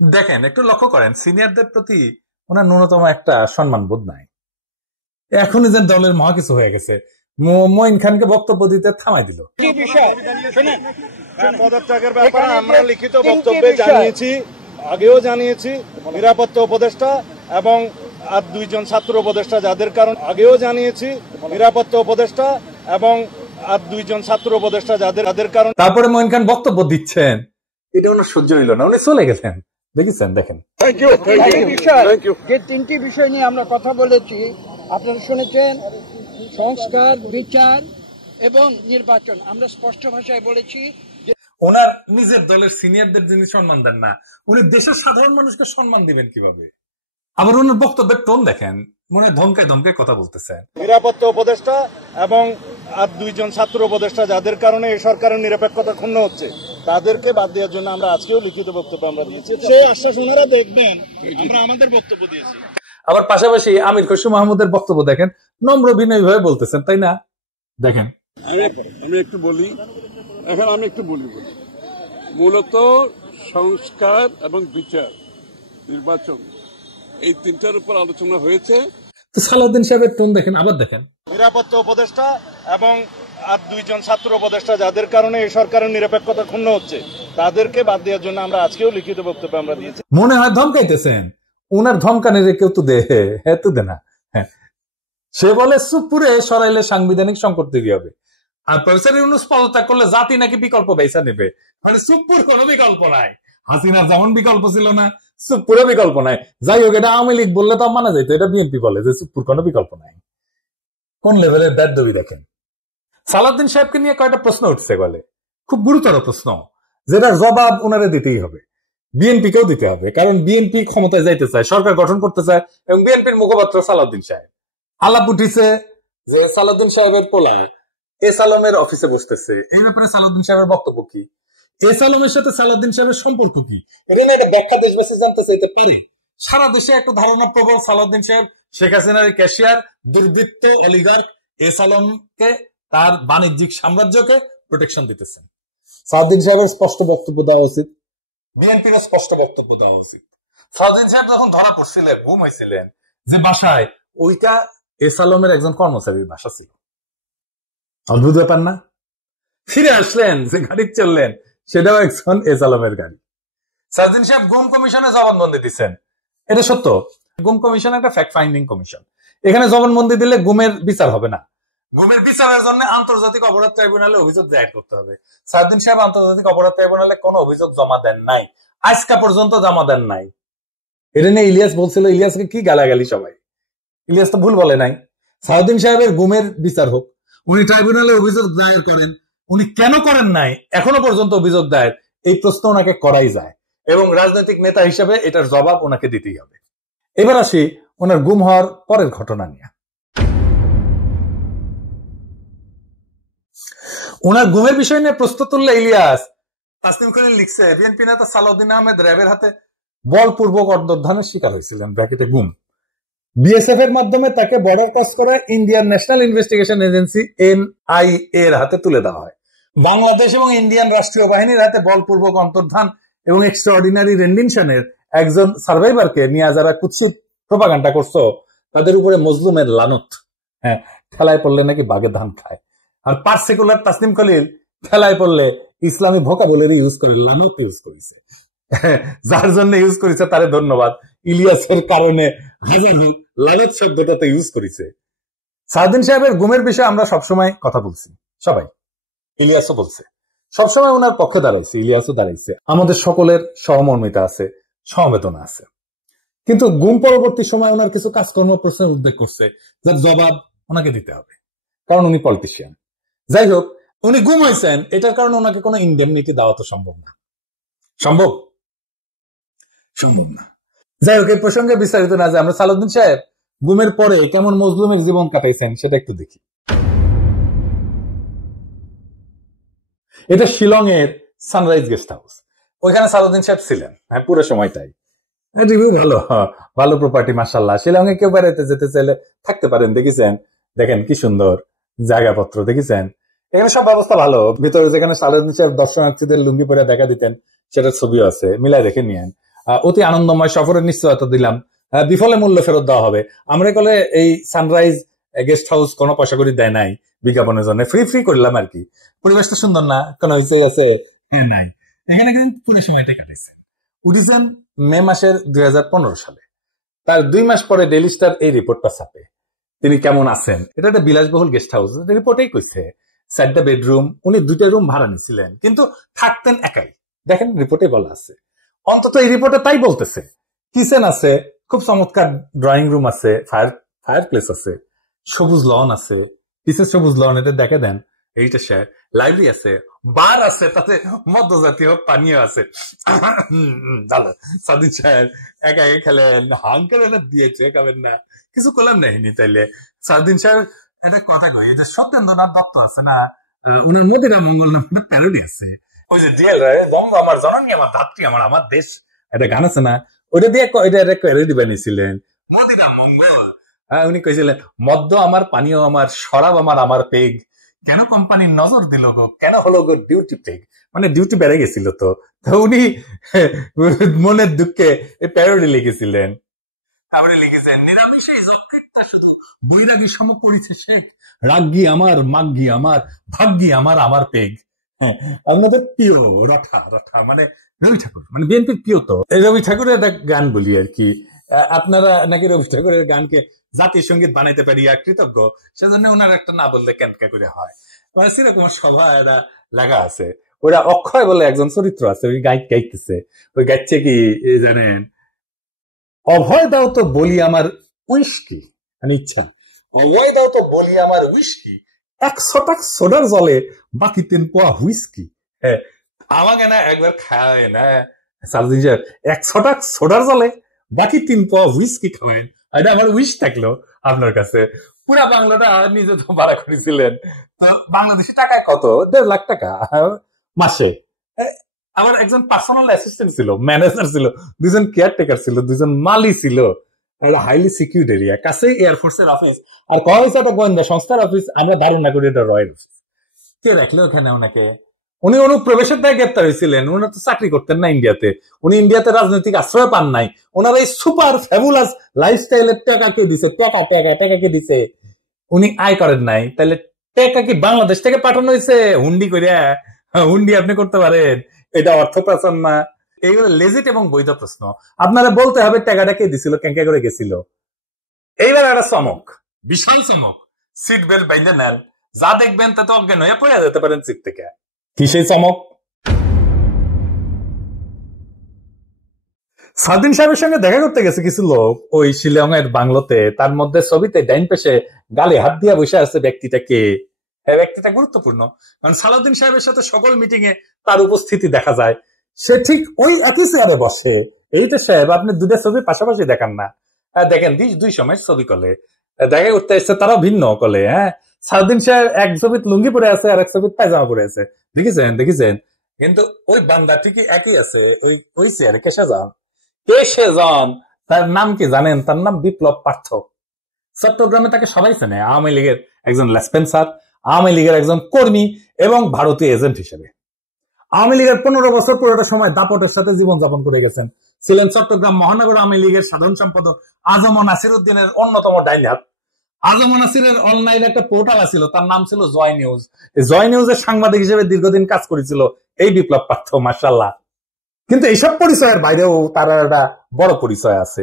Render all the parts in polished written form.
দেখেন, একটু লক্ষ্য করেন, সিনিয়রদের প্রতি ওনার ন্যূনতম একটা সম্মান বোধ নাই। এখনই যে দলের মহা কিছু হয়ে গেছে, মঈন খানকে বক্তব্য দিতে থামাই দিল। পদত্যাগের ব্যাপারে আমরা লিখিত বক্তব্যে জানিয়েছি, আগেও জানিয়েছি, নিরাপত্তা উপদেষ্টা এবং আর দুইজন ছাত্র উপদেষ্টা যাদের কারণ আগেও জানিয়েছি, নিরাপত্তা উপদেষ্টা এবং আর দুইজন ছাত্র উপদেষ্টা যাদের কারণ। তারপরে মঈন খান বক্তব্য দিচ্ছেন, এটা ওনার সহ্য হইল না, উনি চলে গেছেন। দেখেছেন, দেখেন। যে তিনটি বিষয় নিয়ে আমরা কথা বলেছি আপনারা শুনেছেন, সংস্কার, বিচার এবং নির্বাচন। আমরা স্পষ্ট ভাষায় বলেছি ওনার নিজের দলের সিনিয়রদের যিনি সম্মান দেন না, উনি দেশের সাধারণ মানুষকে সম্মান দিবেন কিভাবে? আবার ওনার বক্তব্যের টোন দেখেন, মনে ধমকে ধমকে কথা বলতেছেন। নিরাপত্তা উপদেষ্টা এবং আর দুইজন ছাত্র উপদেষ্টা যাদের কারণে এই সরকারের নিরপেক্ষতা ক্ষুণ্ণ হচ্ছে, তাদেরকে বাদ দেওয়ার জন্য আমরা আজকেও লিখিত বক্তব্য আমরা দিয়েছি। সেই আশ্বাস ওনারা দেখবেন, আমরা আমাদের বক্তব্য দিয়েছি। আবার পাশাপাশি আমির খসরু মাহমুদের বক্তব্য দেখেন, নম্র বিনয় ভাবে বলতেছেন, তাই না? দেখেন, আমি একটু বলি, এখন আমি একটু বলি মূলত সংস্কার এবং বিচার, নির্বাচন, এই তিনটার উপর আলোচনা হয়েছে। তো সালাউদ্দিন সাহেবের টোন দেখেন, আবার দেখেন। নিরাপত্তা উপদেষ্টা এবং আর দুইজন ছাত্র উপদেষ্টা যাদের কারণে এই সরকারের নিরপেক্ষতা ক্ষুণ্ণ হচ্ছে, তাদেরকে বাদ দেওয়ার জন্য আমরা আজকেও লিখিত বক্তব্য আমরা দিয়েছি। মনে হয় ধমকাইতেছেন, উনার ধমকানের কেউ তো দেহে, হ্যাঁ তো দে না। হ্যাঁ, সে বলে সুপুরে সরাইলে সাংবিধানিক সংকট তৈরি হবে, আর প্রফেসর ইউনূস পদত্যাগ করলে জাতি নাকি বিকল্প বেচা নেবে। মানে সুপুর কোনো বিকল্প নাই, হাসিনার যেমন বিকল্প ছিল না, সুপুরও বিকল্প নাই। যাই হোক, এটা আওয়ামী লীগ বললে তো মানা যাইতো, এটা বিএনপি বলে যে সুপুর কোনো বিকল্প নাই। কোন লেভেলের ব্যাদবি দেখেন। সালাউদ্দিন সাহেবকে নিয়ে কয়টা প্রশ্ন উঠছে বলে, খুব গুরুতর প্রশ্ন, যেটার জবাব ওনারে দিতেই হবে, বিএনপি কেও দিতে হবে। কারণ বিএনপি ক্ষমতায় যাইতে চায়, সরকার গঠন করতে চায়, এবং বিএনপির মুখপাত্র সালাউদ্দিন সাহেব। আলাপ উঠিছে যে সালাউদ্দিন সাহেবের পোলা এস আলমের অফিসে বসতেছে, এই ব্যাপারে সালাউদ্দিন সাহেবের বক্তব্য কি, এস আলমের সাথে সালাউদ্দিন সাহেবের সম্পর্ক কি, এটা নিয়ে একটা ব্যাখ্যা দেশবাসী জানতে চাইতে পারে। সারা দেশে একটা ধারণা প্রবল, সালাউদ্দিন সাহেব শেখ হাসিনার ক্যাশিয়ার, দুর্বৃত্ত অলিগার্ক এস আলমকে, তার বাণিজ্যিক সাম্রাজ্যকে প্রোটেকশন দিতেছেন। সালাউদ্দিন সাহেবের স্পষ্ট বক্তব্য দেওয়া উচিত, বিএনপির স্পষ্ট বক্তব্য দেওয়া উচিত। সালাউদ্দিন সাহেব যখন ধরা পড়ছিলেন, ঘুম হয়েছিলেন যে বাসায়, ওইটা এস আলমের একজন কর্মচারীর বাসা ছিল। অদ্ভুত ব্যাপার না? ফিরে আসলেন, যে গাড়ি চললেন সেটাও একজন এস আলমের গাড়ি। সালাউদ্দিন সাহেব গুম কমিশনে জবানবন্দি দিচ্ছেন, এটা সত্য। গুম কমিশন একটা ফ্যাক্ট ফাইন্ডিং কমিশন, এখানে জবানবন্দি দিলে গুমের বিচার হবে না, গুমের বিচারের জন্য আন্তর্জাতিক অপরাধ ট্রাইব্যুনালে অভিযোগ দায়ের করতে হবে। সালাউদ্দিন সাহেব আন্তর্জাতিক অপরাধ ট্রাইব্যুনালে কোনো অভিযোগ জমা দেন নাই, আজকা পর্যন্ত জমা দেন নাই। এটা নিয়ে ইলিয়াস বলছিল, ইলিয়াসকে কি গালাগালি সবাই, ইলিয়াস তো ভুল বলে নাই। সালাউদ্দিন সাহেবের গুমের বিচার হোক, উনি ট্রাইব্যুনালে অভিযোগ দায়ের করেন, উনি কেন করেন নাই এখনো পর্যন্ত অভিযোগ দায়ের, এই প্রশ্ন ওনাকে করাই যায়, এবং রাজনৈতিক নেতা হিসেবে এটার জবাব ওনাকে দিতেই হবে। এবার আসি ওনার গুম হওয়ার পরের ঘটনা নিয়ে। ওনার গুমের বিষয় নিয়ে প্রশ্ন তুললে ইলিয়াস, তাসনিম খলিল লিখছে, বিএনপি নেতা সালাউদ্দিন আহমেদ র‍্যাবের হাতে বলপূর্বক অন্তর্ধানের শিকার হয়েছিলেন, ব্র্যাকেটে গুম। বিএসএফ এর মাধ্যমে তাকে বর্ডার ক্রস করে Indian national investigation agency NIA এর হাতে তুলে দেওয়া হয়। বাংলাদেশ এবং ইন্ডিয়ান রাষ্ট্রীয় বাহিনীর হাতে বলপূর্বক অন্তর্ধান এবং এক্সট্রাঅর্ডিনারি রেন্ডিশনের একজন সার্ভাইভারকে নিয়ে যারা কুৎসিত প্রোপাগান্ডা করছো, তাদের উপরে মজলুমের লানত। হ্যাঁ, ঠেলায় পড়লে নাকি বাঘের ধান খায়, আর পার্সিকুলার তাসনিম খলিল ঠেলায় পড়লে ইসলামী ভোকাবুলারি ইউজ করে লানত ইউজ করেছে, যার জন্য ইউজ করেছে তারে ধন্যবাদ। ইলিয়াসের কারণে হাজার হোক, লানত শব্দটাতে ইউজ করেছে। সালাউদ্দিন সাহেবের গুমের বিষয়ে আমরা সবসময় কথা বলছি, সবাই, ইলিয়াসও বলছে, সবসময় ওনার পক্ষে দাঁড়াইছে, ইলিয়াসও দাঁড়াইছে, আমাদের সকলের সহমর্মিতা আছে, সমবেদনা আছে। কিন্তু গুম পরবর্তী সময় ওনার কিছু কাজকর্ম প্রশ্নের উদ্বেগ করছে, যার জবাব ওনাকে দিতে হবে, কারণ উনি পলিটিশিয়ান। যাই হোক, উনি গুম হয়েছেন, এটার কারণে ওনাকে কোনো ইনডেমনিটি দেওয়া তো সম্ভব না, সম্ভব না। যাই হোক, এই প্রসঙ্গে বিস্তারিত না যায়, আমরা সালাউদ্দিন সাহেব গুমের পরে কেমন মজলুমের জীবন কাটাইছেন সেটা একটু দেখি। এটা শিলং এর সানরাইজ গেস্ট হাউস, ওইখানে সালাউদ্দিন সাহেব ছিলেন, হ্যাঁ, পুরো সময়টাই। রিভিউ ভালো, ভালো প্রপার্টি, মাশাআল্লাহ। শিলং এ কেউ বেড়াইতে যেতে চাইলে থাকতে পারেন, দেখেছেন, দেখেন কি সুন্দর জায়গাপত্র, দেখেছেন, এখানে সব ব্যবস্থা ভালো। ভিতরে যেখানে সালাউদ্দিন সাহেব দর্শনার্থীদের লুঙ্গি পরে দেখা দিতেন, সেটার ছবিও আছে, মিলাই দেখে নিয়েন। অতি আনন্দময় সফরের নিশ্চয়তা দিলাম, বিফলে মূল্য ফেরত দেওয়া হবে। আমরা কলে এই সানরাইজ গেস্ট হাউস কোনো পয়সা করে দেয় নাই বিজ্ঞাপনের জন্য, ফ্রি করলাম আর কি। পরিবেশটা সুন্দর না, কোনো হয়েছে আছে হ্যাঁ নাই। এখানে কিন্তু পুরো সময়টাই কাটাইছে। উঠেছেন মে মাসের 2015 সালে। তার 2 মাস পরে ডেইলি স্টার এই রিপোর্টটা ছাপে তিনি কেমন আছেন। এটা একটা বিলাসবহুল গেস্ট হাউস, রিপোর্টেই কইছে 4টা বেডরুম, উনি 2টা রুম ভাড়া নিছিলেন, কিন্তু থাকতেন একাই। দেখেন রিপোর্টে বলা আছে, অন্তত এই রিপোর্টে তাই বলতেছে। কিচেন আছে, খুব চমৎকার ড্রয়িং রুম আছে, ফায়ার প্লেস আছে, সবুজ লন আছে, কিচেন সবুজ লন, এটা দেখে দেন। এইটা স্যার লাইব্রেরি আছে, বার আছে, তাতে মদ্য জাতীয় পানীয় আছে। সাদিক স্যার একা একা খেলেন, হাঙ্কেল এনে দিয়েছে, খাবেন না, কিছু করলাম নাইনি। তাইলে সাদিন স্যার একটা কথা কয়, যে সত্যেন্দ্রনাথ দত্ত আছে না, উনার মদিরা মঙ্গল নামে প্যারোডি আছে। ওই যে ডিএল রায় বঙ্গ আমার জননী, আমার ধাত্রী, আমার দেশ, একটা গান আছে না, ওইটা দিয়ে এটা প্যারোডি বানিয়েছিলেন, মদিরা মঙ্গল। উনি কইছিলেন মদ্য আমার, পানীয় আমার, শরাব আমার পেগ, কেন কোম্পানির নজর দিল গো, কেন হলো গো ডিউটি পেগ, মানে ডিউটি বেড়ে গেছিল। তো উনি মনের দুঃখে এই প্যারোডি লিখেছিলেন। তারপরে লিখেছেন নিরামিষে যকৃতটা শুধু বৈরাগী সম করেছে সে, রাগ্গি আমার, মাগ্গি আমার, ভাগ্যি আমার পেগ। হ্যাঁ, আপনাদের প্রিয় রথা মানে রবি ঠাকুর, মানে বিএনপির প্রিয়। তো রবি ঠাকুরের একটা গান বলি আর কি, আপনারা নাকি রবি ঠাকুরের গানকে জাতীয় সঙ্গীত বানাইতে পারি আর কৃতজ্ঞ, সেজন্য ওনার একটা না বললে কেনকা করে হয়। মানে সেরকম সভা এটা লেখা আছে। ওরা অক্ষয় বলে একজন চরিত্র আছে, ওই গাইতেছে, ওই গাইছে কি জানেন, অভয় দাও তো বলি আমার উইস্কি, মানে ইচ্ছা, অভয় দাও তো বলি আমার উইস্কি, 100 টাকা সোডার জলে বাকি 3 পোয়া হুইস্কি। হ্যাঁ, আমাকে না একবার খায় না 100 টাকা সোডার জলে বাকি 3 পোয়া হুইস্কি খাওয়ায়, এটা আমার উইশ থাকলো আপনার কাছে। পুরা বাংলাটা নিজে তো ভাড়া করেছিলেন, তো বাংলাদেশি টাকায় কত, 1.5 লাখ টাকা মাসে। আমার একজন পার্সোনাল অ্যাসিস্ট্যান্ট ছিল, ম্যানেজার ছিল, 2জন কেয়ারটেকার ছিল, 2জন মালি ছিল, একটা হাইলি সিকিউরিড এরিয়া, কাছেই এয়ারফোর্সের অফিস, আর কয়েছে একটা গোয়েন্দা সংস্থার অফিস। আমরা ধারণা করি এটা রয়্যাল অফিস। কে রাখলো ওখানে ওনাকে? উনি অনুপ্রবেশের দায় গ্রেপ্তার হয়েছিলেন। উনি তো চাকরি করতেন না ইন্ডিয়াতে, উনি ইন্ডিয়াতে রাজনৈতিক আশ্রয় পান নাই। ওনার এই সুপার ফ্যাবুলাস লাইফস্টাইলের টাকা কে দিছে? টাকা কে দিছে? উনি আয় করেন নাই, তাহলে টাকা কি বাংলাদেশ থেকে পাঠানো হয়েছে হুন্ডি করিয়া? হুন্ডি আপনি করতে পারেন, এটা অর্থ পাচার না? এইগুলো লেজিট এবং বৈধ প্রশ্ন। আপনারা বলতে হবে টাকাটা কে দিছিল, কেঙ্কা করে গেছিল। এইবার একটা চমক, বিশাল চমক, সিট বেল্ট বাইন্ধে নেন, যা দেখবেন তাতে অজ্ঞান হয়ে পড়ে যেতে পারেন সিট থেকে। কি সেই চমক? সাদিন সাহেবের সঙ্গে দেখা করতে গেছে কিছু লোক ওই শিলং এর বাংলোতে। তার মধ্যে ছবিতে ডাইন পেশে গালে হাত দিয়া বসে আছে ব্যক্তিটা কে? ব্যক্তিটা গুরুত্বপূর্ণ, কারণ সালাউদ্দিন সাহেবের সাথে সকল মিটিং এ তার উপস্থিতি দেখা যায়। সে ঠিক ওই একই চেয়ারে বসে। এইটা সাহেব, আপনি 2টা ছবি পাশাপাশি দেখান না, দেখেন 2 সময়ের ছবি কলে দেখা করতে এসছে, তারাও ভিন্ন কলে। হ্যাঁ, সালাউদ্দিন সাহেব এক ছবিতে লুঙ্গি পরে আছে, আর এক ছবিতে পায়জামা পরে আছে, দেখেছেন। কিন্তু ওই বান্দা ঠিকই একই আছে ওই চেয়ারে। কেসে যান, তার নাম কি জানেন? তার নাম বিপ্লব পার্থ। চট্টগ্রামে তাকে সবাই চেনে আওয়ামী লীগের একজন লেসপেন্সার, আওয়ামী লীগের একজন কর্মী এবং ভারতীয় এজেন্ট হিসেবে। আওয়ামী লীগের 15 বছর পুরোটা সময় দাপটের সাথে জীবনযাপন করে গেছেন। ছিলেন চট্টগ্রাম মহানগর আওয়ামী লীগের সাধারণ সম্পাদক আজম নাসির উদ্দিনের অন্যতম ডাইন হাত। আজম নাসিরের অনলাইনে একটা পোর্টাল ছিল, তার নাম ছিল জয় নিউজ। জয় নিউজের সাংবাদিক হিসেবে দীর্ঘদিন কাজ করেছিল এই বিপ্লব পার্থ, মাশাআল্লাহ। কিন্তু এইসব পরিচয়ের বাইরেও তার একটা বড় পরিচয় আছে।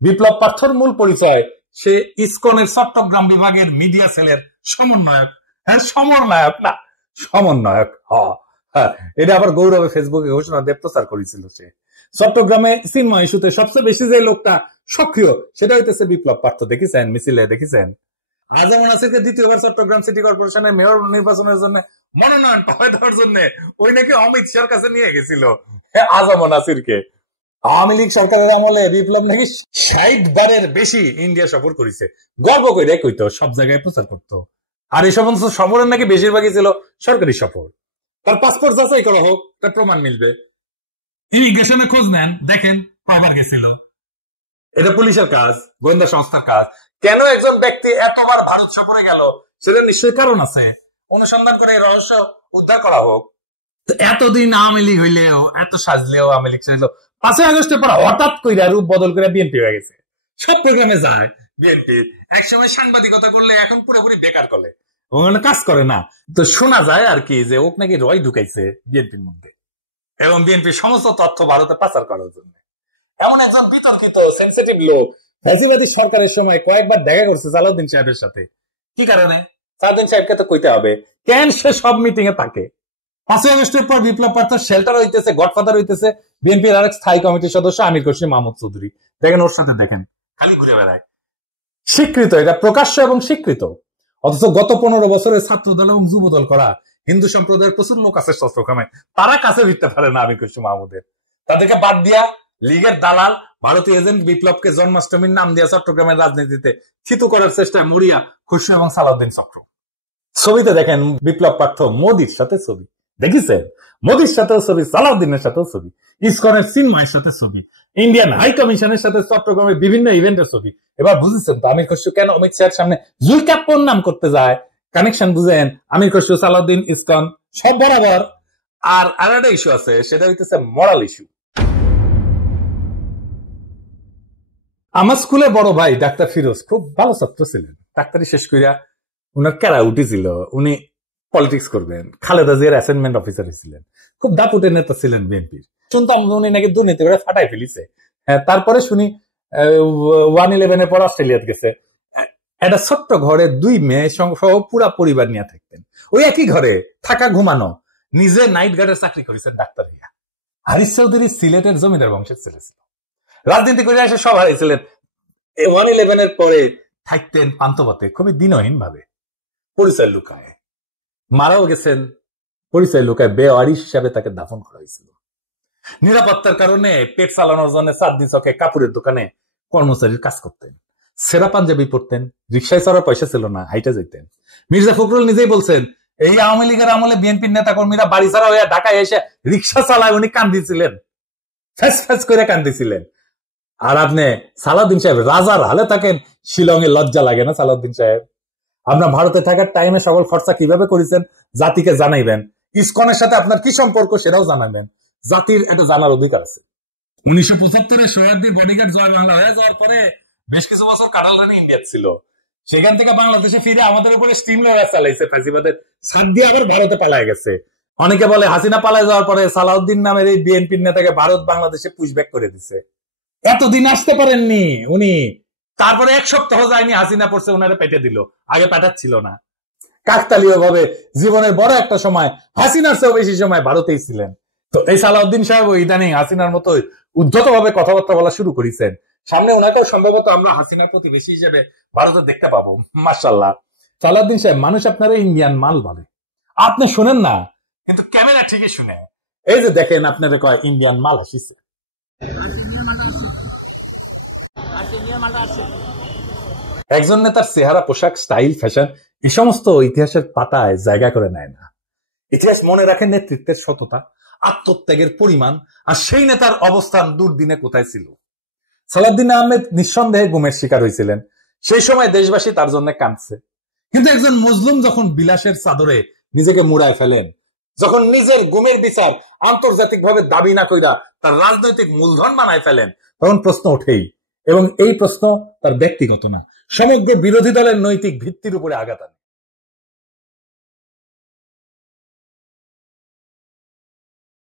বিপ্লব পার্থর মূল পরিচয়, সে ইসকনের চট্টগ্রাম বিভাগের মিডিয়া সেলের সমন্বয়ক। হ্যাঁ, সমন্বয়ক। এটা আবার গৌরবে ফেসবুকে ঘোষণা দিয়ে প্রচার করেছিল সে। চট্টগ্রামে চিন্ময় ইস্যুতে সবচেয়ে বেশি যে লোকটা সক্রিয়, সেটা হইতেছে বিপ্লব পার্থ। দেখেছেন মিছিলে, দেখেছেন আজম নাসিরকে দ্বিতীয়বার চট্টগ্রাম সিটি কর্পোরেশনের মেয়র নির্বাচনের জন্য মনোনয়ন পাওয়া দেওয়ার জন্য ওই নাকি অমিত শাহর কাছে নিয়ে গেছিল আজম নাসিরকে। আওয়ামী লীগ সরকারের আমলে বিপ্লব নাকি 60 বারের বেশি ইন্ডিয়া সফর করেছে। গর্ব করে কইতো, সব জায়গায় প্রচার করতো। আর এই সমস্ত সফরের নাকি বেশিরভাগই ছিল সরকারি সফর। তার পাসপোর্ট যাচাই করা হোক, তার প্রমাণ মিলবে। ইমিগ্রেশনে খোঁজ নেন, দেখেন কয়বার গেছিল। এটা পুলিশের কাজ, গোয়েন্দা সংস্থার কাজ। কেন একজন ব্যক্তি এতবার ভারত সফরে গেল, সেটা নিশ্চয়ই কারণ আছে। অনুসন্ধান করে রহস্য উদ্ধার করা হোক। এতদিন আওয়ামী লীগ হইলেও, এত সাজলেও আওয়ামী লীগ ছিল, 5ই আগস্টের পর হঠাৎ করে রূপ বদল করে বিএনপি হয়ে গেছে, সব প্রোগ্রামে যায় বিএনপি। একসময় সাংবাদিকতা করলে এখন পুরোপুরি বেকার করে, কাজ করে না। তো শোনা যায় আর কি যে ওক নাকি রয় ঢুকাইছে বিএনপির মধ্যে এবং বিএনপির সমস্ত তথ্য ভারতে পাচার করার জন্য। এমন একজন বিতর্কিত সেনসিটিভ লোক ফ্যাসিবাদী সরকারের সময় কয়েকবার দেখা করছে সালাউদ্দিন সাহেবের সাথে। কি কারণে? সালাউদ্দিন সাহেবকে তো কইতে হবে কেন সে সব মিটিং এ থাকে। 5ই আগস্টের পর বিপ্লব প্রার্থ শেল্টার হইতেছে, গডফাদার হইতেছে বিএনপির আরেক স্থায়ী কমিটির সদস্য আমির খসরু মাহমুদ চৌধুরী। দেখেন ওর সাথে দেখেন খালি ঘুরে বেড়ায়, স্বীকৃত, এটা প্রকাশ্য এবং স্বীকৃত। অথচ গত 15 বছরের ছাত্র দল এবং যুব দল করা হিন্দু সম্প্রদায়ের প্রচুর লোক আছে চট্টগ্রামে, তারা কাছে ভিড়তে পারে না আমির খসরু মাহমুদের। তাদেরকে বাদ দিয়া লীগের দালাল ভারতীয় এজেন্ট বিপ্লবকে জন্মাষ্টমীর নাম দিয়া চট্টগ্রামের রাজনীতিতে থিতু করার চেষ্টায় মরিয়া খসরু এবং সালাউদ্দিন চক্র। ছবিতে দেখেন বিপ্লব প্রার্থ মোদির সাথে ছবি, দেখিছেন? মোদির সাথেও ছবি, সালাউদ্দিনের সাথেও ছবি, ইসকনের চিন্ময়ের সাথে ছবি, ইন্ডিয়ান হাই কমিশনের সাথে চট্টগ্রামের বিভিন্ন ইভেন্টের ছবি। এবার বুঝেছেন তো আমির খসরু কেন অমিত শাহের সামনে জুলকাপ্পর নাম করতে যায়? কানেকশন বুঝেন? আমির খসরু, সালাউদ্দিন, ইসকন সব বরাবর। আর আরেকটা ইস্যু আছে, সেটা হইতেছে মরাল ইস্যু। আমার স্কুলে বড় ভাই ডাক্তার ফিরোজ খুব ভালো ছাত্র ছিলেন, ডাক্তারি শেষ করিয়া উনার কেরা উঠেছিল, উনি পলিটিক্স করবেন, খালেদা জিয়ার অ্যাসাইনমেন্ট অফিসার ছিলেন, খুব দাপুটের নেতা ছিলেন বিএনপির। শুনতাম উনি নাকি দুর্নীতি করে ফাটাই ফেলিছে। তারপরে শুনি 1/11 পর অস্ট্রেলিয়াতে গেছে। একটা ছোট্ট ঘরে 2 মেয়ে সহ পুরা পরিবার নিয়ে থাকতেন, ওই একই ঘরে থাকা ঘুমানো। নিজে নাইট গার্ডের চাকরি করেছেন ডাক্তার হইয়া। হারিস চৌধুরী সিলেটের জমিদার বংশের ছেলে ছিল, রাজনীতি করে এসে সব হারিয়েছিলেন। 1/11 পরে থাকতেন পান্তপথে খুবই দিনহীন ভাবে, পরিচয় লুকায়, মারাও গেছেন পরিচয় লুকায়, বেওয়ারিশ হিসাবে তাকে দাফন করা হয়েছিল। নিরাপত্তার কারণে পেট চালানোর জন্য চাঁদনি চকে কাপড়ের দোকানে কর্মচারীর কাজ করতেন, সেরা পাঞ্জাবি পরতেন, রিক্সায় চড়ার পয়সা ছিল না, হাইটে যেতেন। মির্জা ফখরুল নিজেই বলছেন এই আওয়ামী লীগের আমলে বিএনপির নেতা কর্মীরা বাড়ি ছাড়া হয়ে ঢাকায় এসে রিক্সা চালায়, উনি কান্দিছিলেন, ফ্যাস ফ্যাস করে কান্দিছিলেন। আর আপনি সালাউদ্দিন সাহেব রাজার হালে থাকেন, শিলংয়ে লজ্জা লাগে না? সালাউদ্দিন সাহেব আপনার ভারতে থাকার টাইমে সকল খরচা কিভাবে করেছেন জাতিকে জানাইবেন, ইসকনের সাথে আপনার কি সম্পর্ক সেটাও জানাবেন, জাতির এটা জানার অধিকার আছে। 1975-এ সোহরাওয়ার্দীর বডিগার্ড জয় বাংলা হয়ে যাওয়ার পরে বেশ কিছু বছর কাটাল রানী ইন্ডিয়া ছিল, সেখান থেকে বাংলাদেশে ফিরে আমাদের উপরে স্টিম লড়াই চালাইছে, ফাঁসিবাদের সাথ দিয়ে আবার ভারতে পালায় গেছে। অনেকে বলে হাসিনা পালায় যাওয়ার পরে সালাউদ্দিন নামের এই বিএনপির নেতাকে ভারত বাংলাদেশে পুশব্যাক করে দিছে। এতদিন আসতে পারেননি উনি, তারপরে 1 সপ্তাহ যায়নি হাসিনা পড়ছে ওনারে পেটে দিল, আগে পাঠাচ্ছিল না। কাকতালীয় ভাবে জীবনের বড় একটা সময় হাসিনার চেয়েও বেশি সময় ভারতেই ছিলেন। তো এই সালাউদ্দিন সাহেব ইদানিং হাসিনার মতো উদ্ধত ভাবে কথাবার্তা বলা শুরু করেছেন। সামনে ওনাকেও সম্ভবত আমরা হাসিনার প্রতিবেশী হিসেবে ভারতে দেখতে পাবো, মাশাআল্লাহ। সালাউদ্দিন সাহেব মানুষ আপনারা ইন্ডিয়ান মাল বলে, আপনি শুনেন না, কিন্তু ক্যামেরা ঠিকই শুনে। এই যে দেখেন আপনারা কয় ইন্ডিয়ান মাল আসিছে। একজন নেতার চেহারা, পোশাক, স্টাইল, ফ্যাশন এই সমস্ত ইতিহাসের পাতায় জায়গা করে নেয় না। ইতিহাস মনে রাখে নেতৃত্বের সততা, আত্মত্যাগের পরিমাণ, আর সেই নেতার অবস্থান দুর্দিনে কোথায় ছিল। সালাউদ্দিন আহমেদ নিঃসন্দেহে গুমের শিকার হয়েছিলেন, সেই সময় দেশবাসী তার জন্য কাঁদছে। কিন্তু একজন মজলুম যখন বিলাসের চাদরে নিজেকে মুড়ায় ফেলেন, যখন নিজের গুমের বিচার আন্তর্জাতিকভাবে দাবি না কইরা তার রাজনৈতিক মূলধন বানায় ফেলেন, তখন প্রশ্ন ওঠেই, এবং এই প্রশ্ন তার ব্যক্তিগত না, সমগ্র বিরোধী দলের নৈতিক ভিত্তির উপরে আঘাত আনে।